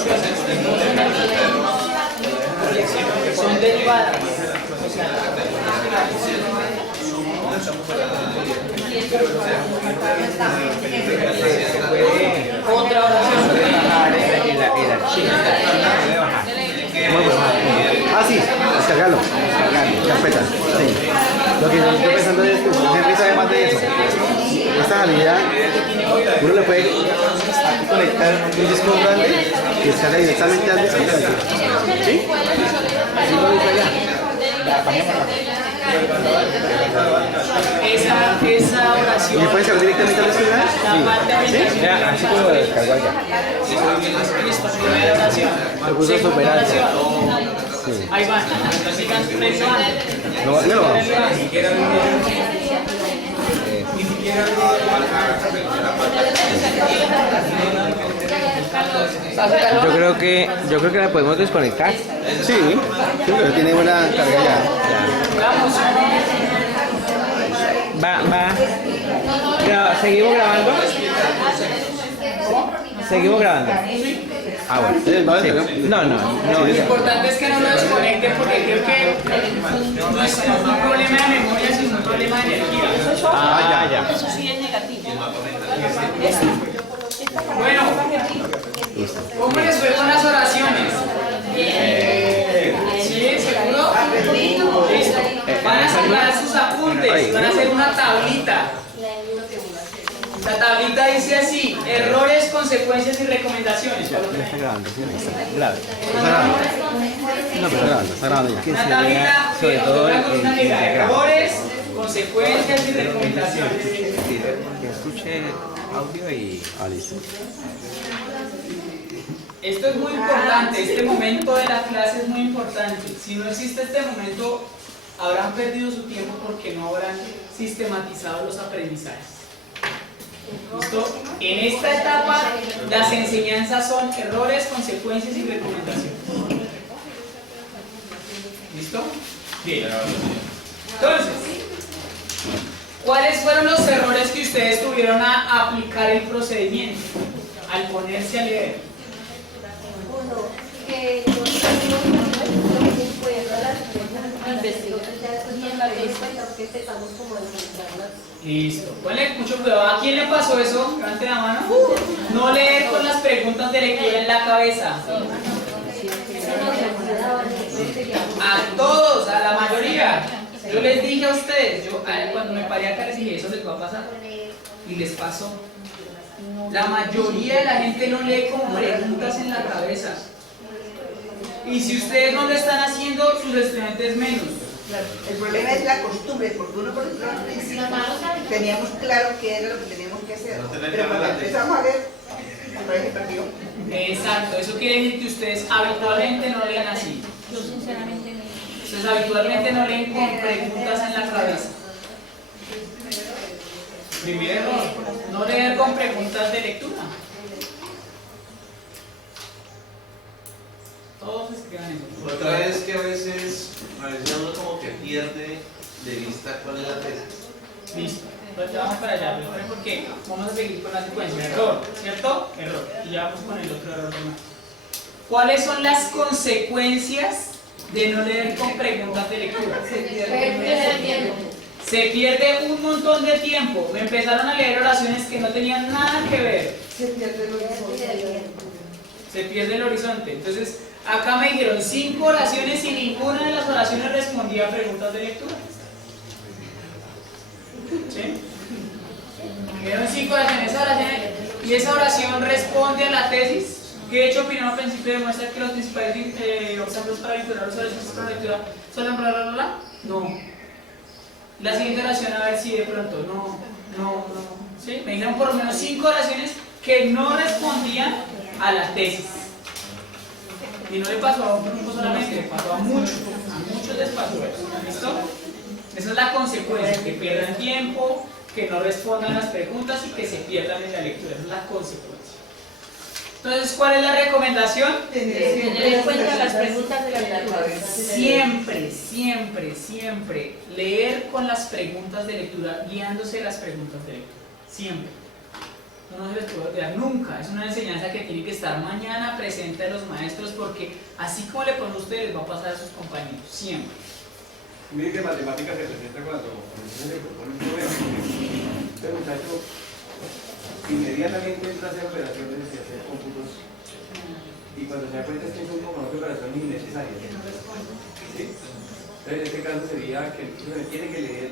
Son derivadas. Otra oración. Ah, sí, descargalo. Carpeta. Sí. Lo que yo estoy pensando es que Henry sabe más de eso. Esta habilidad, uno le puede conectar un disco grande que salga directamente al disco. ¿Sí? Así lo dice allá. Esa oración. ¿Y le puede salir directamente al disco grande? Sí. Ya, así como lo descargó allá. Listo, primera oración. Se puso Segunda superar. oración. Sí. Ahí van. No, no. Yo creo que la podemos desconectar. Sí, pero tiene buena carga ya. ¿Seguimos grabando? ¿Seguimos grabando? Ah, bueno. Sí. No. Lo importante es que no lo desconecten porque creo que no es un problema de memoria, sino un problema de energía. Ya. Eso sí es negativo. Bueno, ¿cómo les fue con las oraciones? ¿Sí? ¿Seguro? Listo. Van a sacar sus apuntes, van a hacer una tablita. La tablita dice así: errores, consecuencias y recomendaciones. Está grabando, sí, está grabando. No, pero está grabando ya. Una tablita Sobre todo una columna negra, errores, el consecuencias y recomendaciones. que escuche audio y... Ah, listo. Esto es muy importante, este momento de la clase es muy importante. Si no existe este momento, habrán perdido su tiempo porque no habrán sistematizado los aprendizajes. ¿Listo? En esta etapa, las enseñanzas son errores, consecuencias y recomendaciones. ¿Listo? Bien. Entonces, ¿cuáles fueron los errores que ustedes tuvieron a aplicar el procedimiento al ponerse a leer? Uno, que no tenemos en cuenta las investigaciones ya después de la vista, que empezamos como a encontrarlas. Listo. Ponle mucho cuidado. ¿A quién le pasó eso? Levante la mano. No leer con las preguntas de lectura en la cabeza. A todos, a la mayoría. Yo les dije a ustedes, cuando me paré acá les dije, eso les va a pasar. Y les pasó. La mayoría de la gente no lee con preguntas en la cabeza. Y si ustedes no lo están haciendo, sus estudiantes menos. El problema es la costumbre, porque uno por ejemplo al principio teníamos claro qué era lo que teníamos que hacer, pero cuando empezamos a ver, se perdió. Exacto, eso quiere decir que ustedes habitualmente no leen así. Yo sinceramente no. Ustedes habitualmente no leen con preguntas en la cabeza. Primer error, no leer con preguntas de lectura. Todos escriban eso. Otra es que a veces uno como que pierde de vista cuál es la tesis. Listo, entonces ya vamos para allá, porque vamos a seguir con la secuencia. Error, ¿cierto? Error. Y ya vamos con el otro error de más. ¿Cuáles son las consecuencias de no leer con preguntas de lectura? Se pierde un montón de tiempo. Me empezaron a leer oraciones que no tenían nada que ver. Se pierde el horizonte. Se pierde el horizonte. Entonces, acá me dijeron 5 oraciones y ninguna de las oraciones respondía a preguntas de lectura. ¿Sí? Dieron 5 oraciones, y esa oración responde a la tesis. Que de hecho, opinión al principio demuestra que los principales obstáculos para vincular los horizontes con la lectura son bla bla bla. No. La siguiente oración, a ver si de pronto, no. ¿Sí? Me dijeron por lo menos 5 oraciones que no respondían a la tesis. Y no le pasó a un grupo solamente, le pasó a muchos les pasó eso. ¿Listo? Esa es la consecuencia, que pierdan tiempo, que no respondan las preguntas y que se pierdan en la lectura. Esa es la consecuencia. Entonces, ¿cuál es la recomendación? Tener en cuenta las preguntas de la lectura. Siempre leer con las preguntas de lectura, guiándose las preguntas de lectura. Siempre. no se les puede olvidar nunca. Es una enseñanza que tiene que estar mañana presente a los maestros, porque así como le ponen a ustedes, va a pasar a sus compañeros, siempre. Mire que matemáticas se presenta cuando se propone un problema. Este muchacho inmediatamente entra a hacer operaciones y hacer cómputos, y cuando se da cuenta es que son como operaciones innecesarias. ¿Sí? Entonces en este caso sería que el profesor tiene que leer,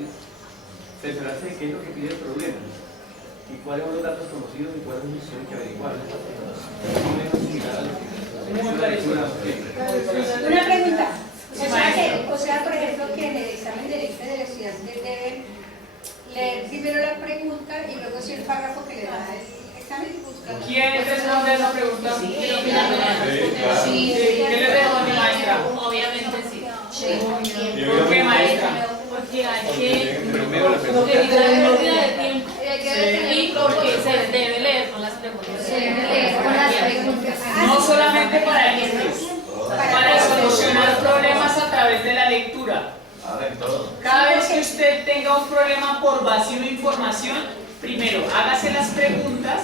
cerciorarse de qué es lo que pide el problema y cuáles son los datos conocidos y cuáles son los que tienen que averiguar. Muy parecido. Una pregunta. O sea, por ejemplo, que en el examen de lista de los estudiantes deben leer primero la pregunta y luego si el párrafo que le da el examen y buscar. ¿Quién responde a esa pregunta? Sí. ¿Qué le responde, maestra? Obviamente sí. ¿Por qué, maestra? Porque hay que evitar la pérdida de tiempo y porque se debe leer con las preguntas. No solamente para el inglés, para solucionar problemas a través de la lectura. Cada vez que usted tenga un problema por vacío de información, primero hágase las preguntas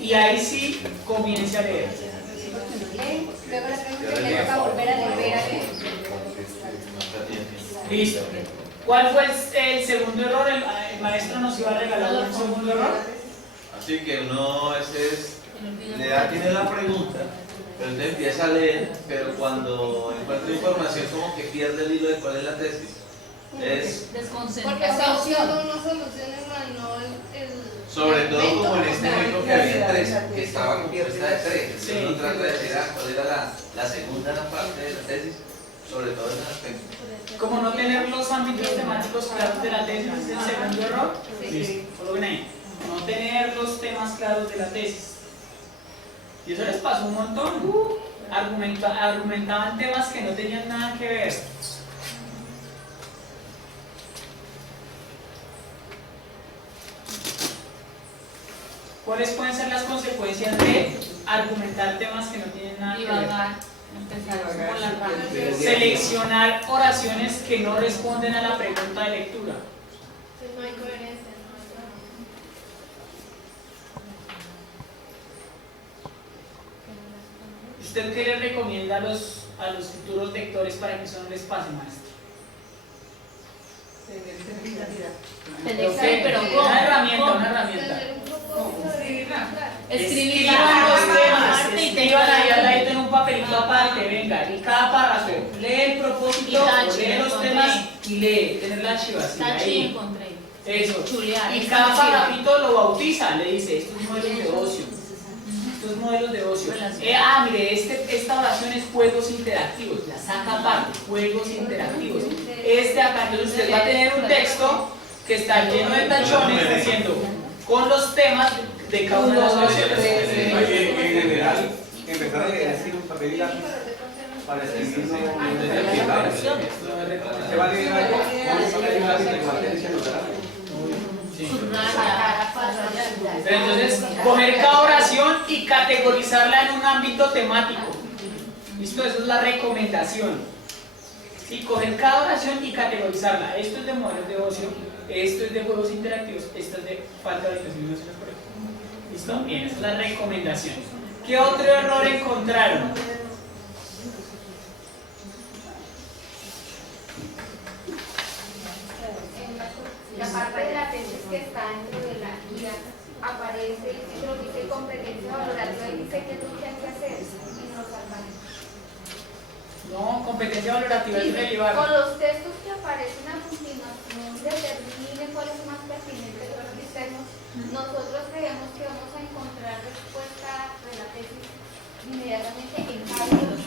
y ahí sí comience a leer. Luego la pregunta le toca volver a leer. Listo. ¿Cuál fue el segundo error? El maestro nos iba a regalar un segundo error. Así que uno le da tiene la pregunta, pero usted empieza a leer, pero cuando encuentra información como que pierde el hilo de cuál es la tesis. Es Desconcentración. Porque está buscando una solución en no el sobre todo como en este ejemplo que había tres, que estaba compuesta de tres. Entonces Sí. uno trata de decir cuál era la segunda parte de la tesis, sobre todo en ese aspecto. Como no tener los ámbitos temáticos claros de la tesis es el segundo error. Listo, coloquen ahí. No tener los temas claros de la tesis. Y eso les pasó un montón. Argumentaban temas que no tenían nada que ver. ¿Cuáles pueden ser las consecuencias de argumentar temas que no tienen nada que ver? Divagar. Empezar con la rama. Seleccionar oraciones que no responden a la pregunta de lectura. no hay coherencia. ¿Usted qué le recomienda a los futuros lectores para que eso no les pase, maestro? Pero Una herramienta. Tener un propósito. escribir los temas, aparte y escriban ahí al ladito en un papelito aparte, venga, y cada párrafo, lee el propósito, lee los temas y lee, tener la chiva así, Tachi ahí. encontré. Eso. Chulear. Y cada párrafito lo bautiza, le dice, estos modelos de ocio. Estos modelos de ocio. Mire, esta oración es juegos interactivos, la saca aparte, juegos interactivos. Acá, entonces usted va a tener un texto que está lleno de tachones diciendo con los temas de cada una de las oraciones. En general, empezar a leer así un papel y lápiz para escribir se va a leer algo con un papel y lápiz que va a tener que anotar algo. Pero entonces, coger cada oración y categorizarla en un ámbito temático. ¿Listo? Eso es la recomendación. Sí, coger cada oración y categorizarla. Esto es de modelos de ocio, esto es de juegos interactivos, esto es de falta de orientación y nociones correctas. ¿Listo? Bien, esa es la recomendación. ¿Qué otro error encontraron? La parte de la tesis que está dentro de la guía aparece y lo dice competencia valorativa y dice que es lo que hay que hacer y nos aparece. No, competencia valorativa es relevar. Con los textos que aparecen a continuación determine cuál es más pertinente de los criterios. Nosotros creemos que vamos a encontrar respuesta de la tesis inmediatamente en cada uno de los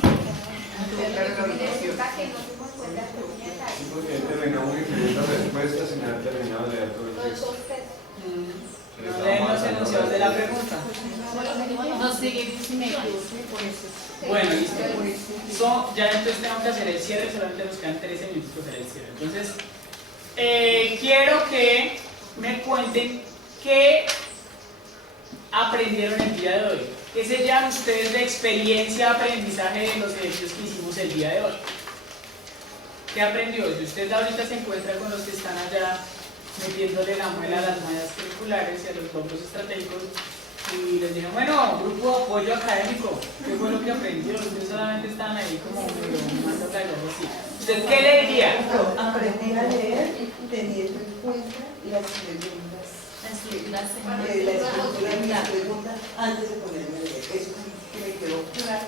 resulta que no se encuentra pequeñas áreas. Porque terminamos escribiendo respuestas sin haber terminado de leer todo el Los texto. dos textos. No leen los enunciados de la pregunta. No sigue. Bueno, listo. Ya entonces tengo que hacer el cierre, solamente nos quedan 13 minutos para hacer el cierre. Entonces, quiero que me cuenten qué aprendieron el día de hoy. ¿Qué se llaman ustedes de experiencia, aprendizaje de los ejercicios que hicimos el día de hoy? ¿Qué aprendió? Si usted ahorita se encuentra con los que están allá metiéndole la muela a las mallas curriculares y a los logros estratégicos, y les dije, bueno, grupo de apoyo académico, ¿qué fue lo que aprendieron? Ustedes solamente estaban ahí como más algo así. ¿Usted qué le diría? Aprender a leer teniendo en cuenta las preguntas. La estructura La estructura de las preguntas antes de ponerme a leer. Eso sí que me quedó claro.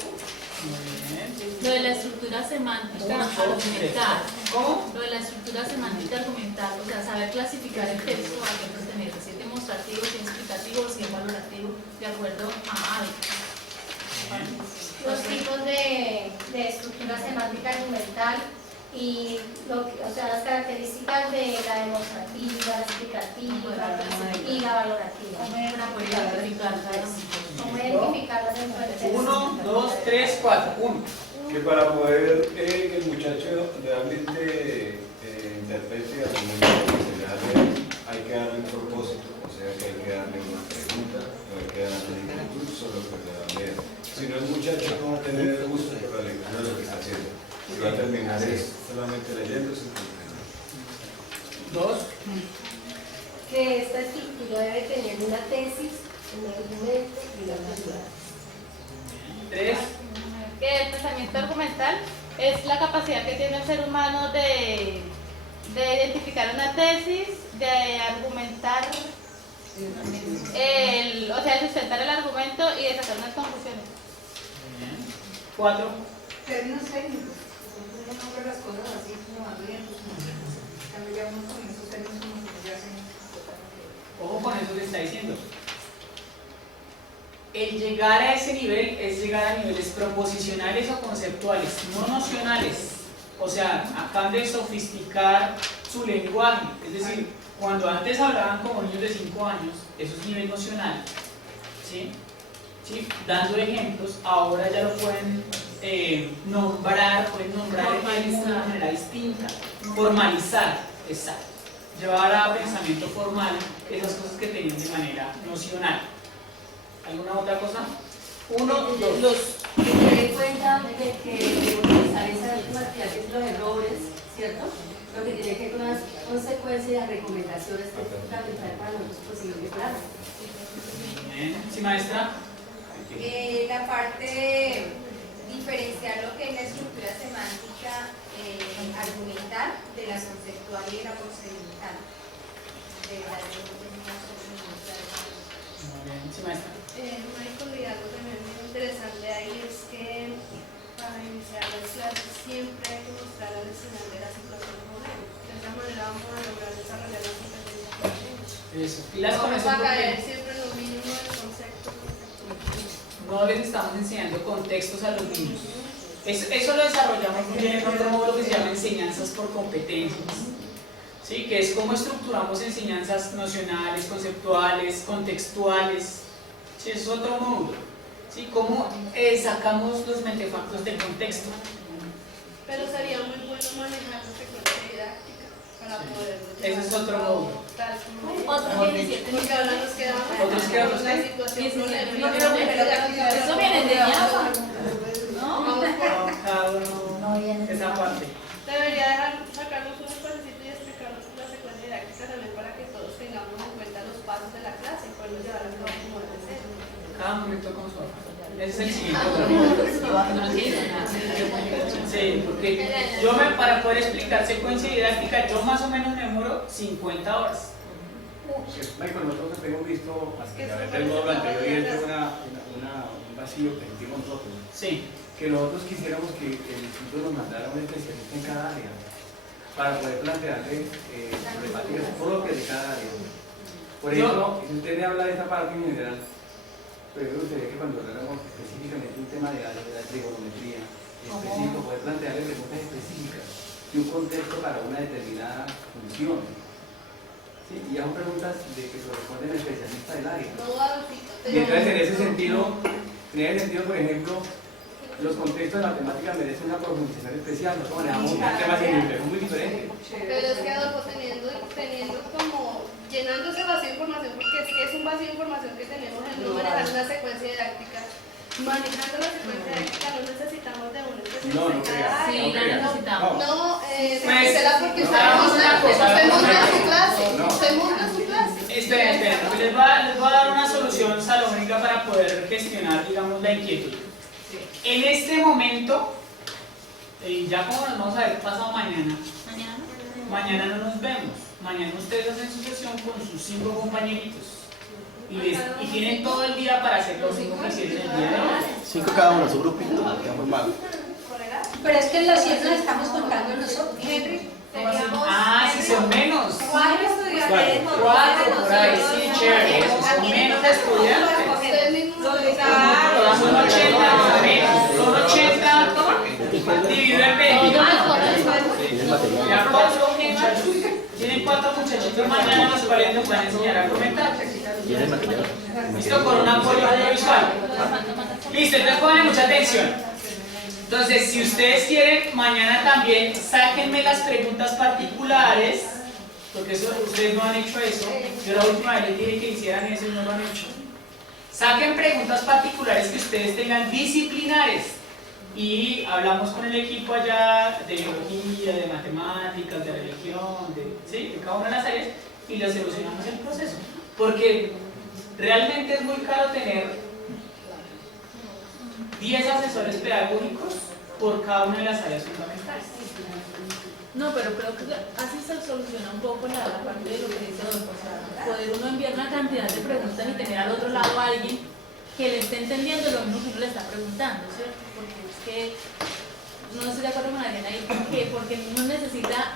Muy bien. Lo de la estructura semántica argumental. ¿Cómo? Lo de la estructura semántica argumental, o sea, saber clasificar el texto a ejemplos tener si es demostrativo, si es explicativo, si es valorativo, de acuerdo a hábitos. Los tipos de estructura semántica argumental y o sea, las características de la demostrativa, la explicativa y la valorativa. Para poder identificarlas. ¿Cómo identificarlas dentro del texto? 1, 2, 3, 4. 1. Que para poder que el muchacho realmente interprete al momento que se le hace, hay que darle un propósito, o sea que hay que darle una pregunta, o hay que darle un impulso, lo que le va a leer. Si no, el muchacho no va a tener el gusto por la lectura de lo que está haciendo. Y va a terminar solamente leyendo sin comprender. 2. Que esta estructura debe tener una tesis, un argumento y una postura. 3. Que el pensamiento argumental es la capacidad que tiene el ser humano de identificar una tesis, de argumentar, o sea, de sustentar el argumento y de sacar unas conclusiones. 4. Términos técnicos. Uno nombra las cosas así como van bien. Cuando ya uno con esos términos como que ya hacen totalmente. Ojo con eso que está diciendo. El llegar a ese nivel es llegar a niveles proposicionales o conceptuales, no nocionales. O sea, acaban de sofisticar su lenguaje. Es decir, cuando antes hablaban como niños de 5 años, eso es nivel nocional. ¿Sí? ¿Sí? Dando ejemplos, ahora ya lo pueden nombrar de una manera distinta. Formalizar, exacto. Llevar a pensamiento formal esas cosas que tenían de manera nocional. ¿Alguna otra cosa? 1, 2. Que se dé cuenta de que utilizar esas materiales, los errores, ¿cierto? Lo que tiene que ver con las consecuencias y las recomendaciones que es fundamental para nosotros posible mejorar. Bien. ¿Sí, maestra? La parte de diferenciar lo que es la estructura semántica argumental de la conceptual y de la procedimental. De verdad, yo no tenía Muy bien. ¿Sí, maestra? Una incomodidad también muy interesante ahí es que para iniciar las clases siempre hay que mostrar al estudiante la situación joven. De esa manera vamos a lograr desarrollar las competencias. Eso. Pilas con eso Vamos a caer porque siempre en lo mínimo del concepto. no les estamos enseñando contextos a los niños. Eso lo desarrollamos muy bien en otro módulo que se llama enseñanzas por competencias. ¿Sí? Que es cómo estructuramos enseñanzas nocionales, conceptuales, contextuales. ¿Sí? Eso es otro módulo. ¿Sí? Cómo sacamos los mentefactos del contexto. Pero sería muy bueno manejar la secuencia didáctica para poder. Ese es otro módulo. Tal como. Otro 17. Porque ahora nos quedamos ¿Otros qué otros? la situación. Eso viene de Java. ¿No? Vamos por. Cada uno esa parte. Debería sacarnos unos pasecitos y explicarnos la secuencia didáctica también para que todos tengamos en cuenta los pasos de la clase y poderlos llevar a cabo como debe ser. Cada momento con su hoja. Ese es el siguiente. Sí, porque para poder explicar secuencia didáctica, yo más o menos me demoro 50 horas. Michael, nosotros hemos visto, hasta haber el módulo anterior y es un vacío que sentimos nosotros. Sí. Que nosotros quisiéramos que el instituto nos mandara un especialista en cada área para poder plantearle problemáticas propias de cada área. Por ejemplo, si usted me habla de esta parte en general, pero yo gustaría que cuando habláramos específicamente un tema de la trigonometría específico, poder plantearle preguntas específicas y un contexto para una determinada función. ¿Sí? Y ya son preguntas de que corresponden al especialista del área. Y entonces en ese sentido, por ejemplo, los contextos de matemáticas merecen una profundización especial, nosotros manejamos temas muy diferentes. Pero es que Adolfo, teniendo como, llenando ese vacío de información, porque es un vacío de información que tenemos en no manejar una secuencia didáctica. Manejando la secuencia didáctica no necesitamos de un especialista en cada área. Sí, la necesitamos. No, Marcela, porque usted monta su clase. Este esperen, les voy a dar una solución salomónica para poder gestionar, digamos, la inquietud. En este momento, y ya como nos vamos a ver pasado mañana, mañana no nos vemos. Mañana ustedes hacen su sesión con sus 5 compañeritos. Y tienen todo el día para hacer los 5 que hicieron el día de hoy. 5 cada uno, su grupito, ya formado. Pero es que en los 100 nos estamos contando nosotros. Henry, Si son menos. 4 estudiantes. 4 por ahí, sí, chévere. Son menos estudiantes. Son 80 menos. Son 80 dividido en 20. Ya 4 muchachos. Tienen 4 muchachitos mañana los cuales nos van a enseñar a comentar. Listo, con un apoyo audiovisual. Listo, entonces pongan mucha atención. Entonces, si ustedes quieren, mañana también sáquenme las preguntas particulares, porque eso, ustedes no han hecho eso. Yo la última vez les dije que hicieran eso y no lo han hecho. Saquen preguntas particulares que ustedes tengan disciplinares. Y hablamos con el equipo allá de biología, de matemáticas, de religión, de cada una de las áreas, y lo solucionamos el proceso. Porque realmente es muy caro tener 10 asesores pedagógicos por cada una de las áreas fundamentales. No, pero creo que así se soluciona un poco la parte de lo que dice Adolfo. O sea, poder uno enviar una cantidad de preguntas y tener al otro lado a alguien que le esté entendiendo lo mismo que uno le está preguntando, ¿cierto? Porque es que no estoy de acuerdo con Adriana ahí, porque uno necesita,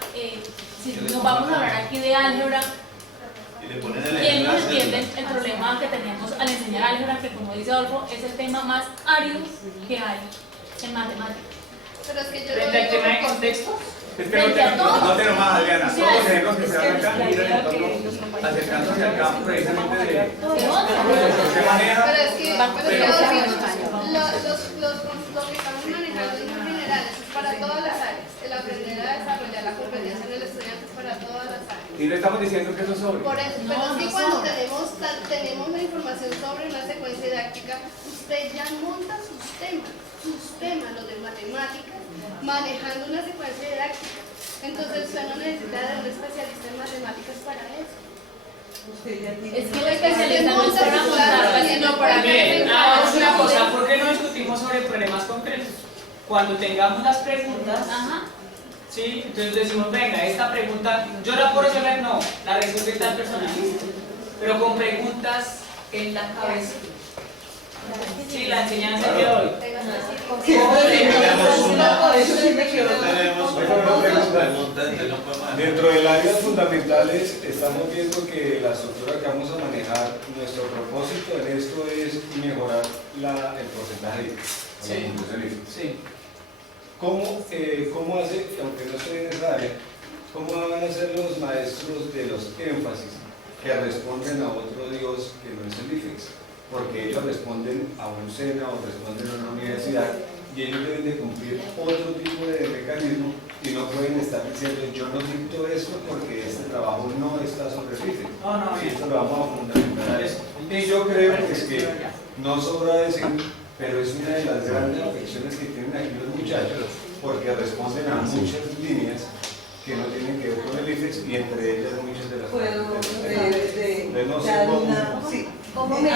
si nos vamos a hablar aquí de álgebra, ¿quién nos entiende el problema que teníamos al enseñar álgebra, que como dice Adolfo, es el tema más árido que hay en matemáticas? Pero es que yo ¿Frente al tema de contexto? Es que no tenemos más, Adriana. Todos los ejemplos que se dan acá, miren el entorno, acercándose al campo precisamente de se maneja. Pero es que, lo que estamos manejando en general es para todas las áreas. El aprender a desarrollar la competencia en el estudiante es para todas las áreas. Y no estamos diciendo que eso es sobre. Por eso, pero sí cuando tenemos la información sobre una secuencia didáctica, usted ya monta sus temas, los de matemáticas, manejando una secuencia didáctica. Entonces usted no necesita de un especialista en matemáticas para eso. Es que el especialista no es para montarla, sino para Miren, hagamos una cosa, ¿por qué no discutimos sobre problemas concretos? Cuando tengamos las preguntas, ¿sí? Entonces decimos, venga, esta pregunta, yo la puedo resolver, no, la resuelve tal persona, pero con preguntas en la cabeza. Sí, la enseñanza de hoy. Dentro del área fundamentales estamos viendo que la estructura que vamos a manejar, nuestro propósito en esto es mejorar el porcentaje de puntos. Sí. ¿Cómo hace, aunque no estoy en esa área, cómo van a ser los maestros de los énfasis que responden a otro Dios que no es el IFEX? Porque ellos responden a un SENA o responden a una universidad y ellos deben de cumplir otro tipo de mecanismo y no pueden estar diciendo yo no dicto esto porque este trabajo no está sobre IFEX. Y esto lo vamos a fundamentar a eso. Y yo creo que es que no sobra decir, pero es una de las grandes afecciones que tienen aquí los muchachos porque responden a muchas líneas que no tienen que ver con el IFEX y entre ellas muchas de las ¿Cómo me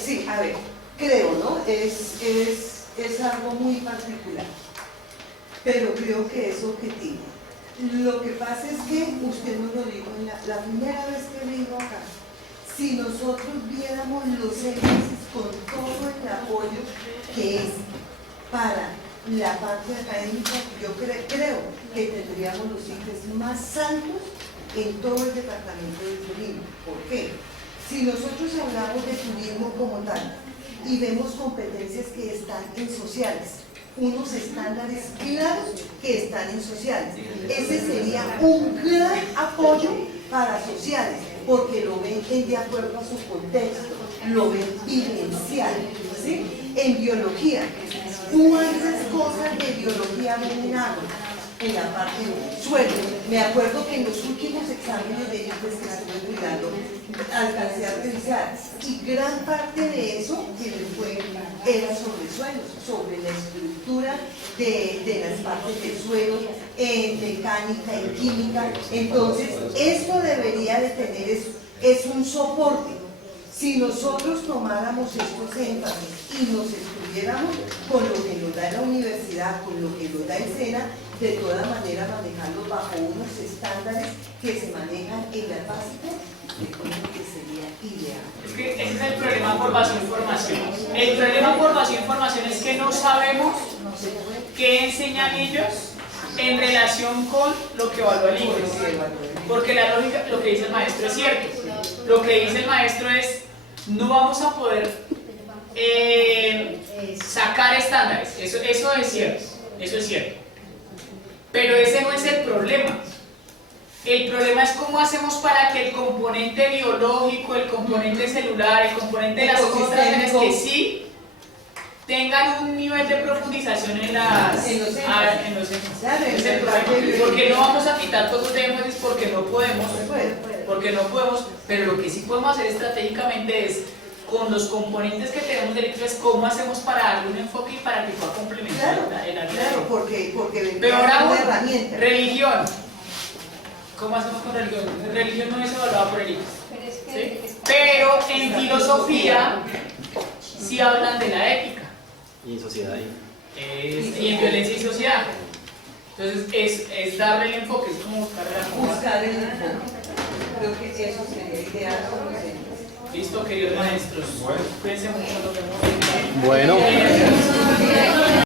sí, a ver, creo, ¿no? Es algo muy particular, pero creo que es objetivo. Lo que pasa es que usted nos lo dijo la primera vez que vino acá. Si nosotros viéramos los énfasis con todo el apoyo que es para la parte académica, yo creo que tendríamos los índices más altos en todo el departamento de turismo. ¿Por qué? Si nosotros hablamos de turismo como tal y vemos competencias que están en sociales, unos estándares claros que están en sociales, ese sería un gran apoyo para sociales, porque lo ven de acuerdo a su contexto, lo ven vivencial, ¿sí? En biología, ¿cuántas cosas de biología ven en agua? En la parte de suelo. Me acuerdo que en los últimos exámenes de ellos que estuve cuidando, alcancé a revisar, y gran parte de eso era sobre suelos, sobre la estructura de las partes del suelo, en mecánica, en química. Entonces, esto debería de tener es un soporte. Si nosotros tomáramos estos énfasis y nos estuviéramos con lo que nos da la universidad, con lo que nos da el SENA, de toda manera manejarlos bajo unos estándares que se manejan en las básicas, creo que sería ideal. Es que ese es el problema por vacío de información. El problema por vacío de información es que no sabemos qué enseñan ellos en relación con lo que evalúa el ICFES. Porque la lógica, lo que dice el maestro es cierto. Lo que dice el maestro es, no vamos a poder sacar estándares. Eso es cierto. Eso es cierto. Pero ese no es el problema. El problema es cómo hacemos para que el componente biológico, el componente celular, el componente de las sustancias que sí tengan un nivel de profundización en los es el problema. Porque no vamos a quitar todo de énfasis porque no podemos, pero lo que sí podemos hacer estratégicamente es con los componentes que tenemos del ICFES, cómo hacemos para darle un enfoque y para que pueda complementar el área. Claro, porque pero ahora una herramienta. Religión. ¿Cómo hacemos con religión? Religión no es evaluada por el ICFES. ¿Sí? Pero en filosofía sí hablan de la ética. Y en sociedad. Y en violencia y sociedad. Entonces es darle el enfoque, es como buscar el enfoque. Creo que eso sería ideal. Listo, queridos maestros. Cuídense mucho, nos vemos. Bueno.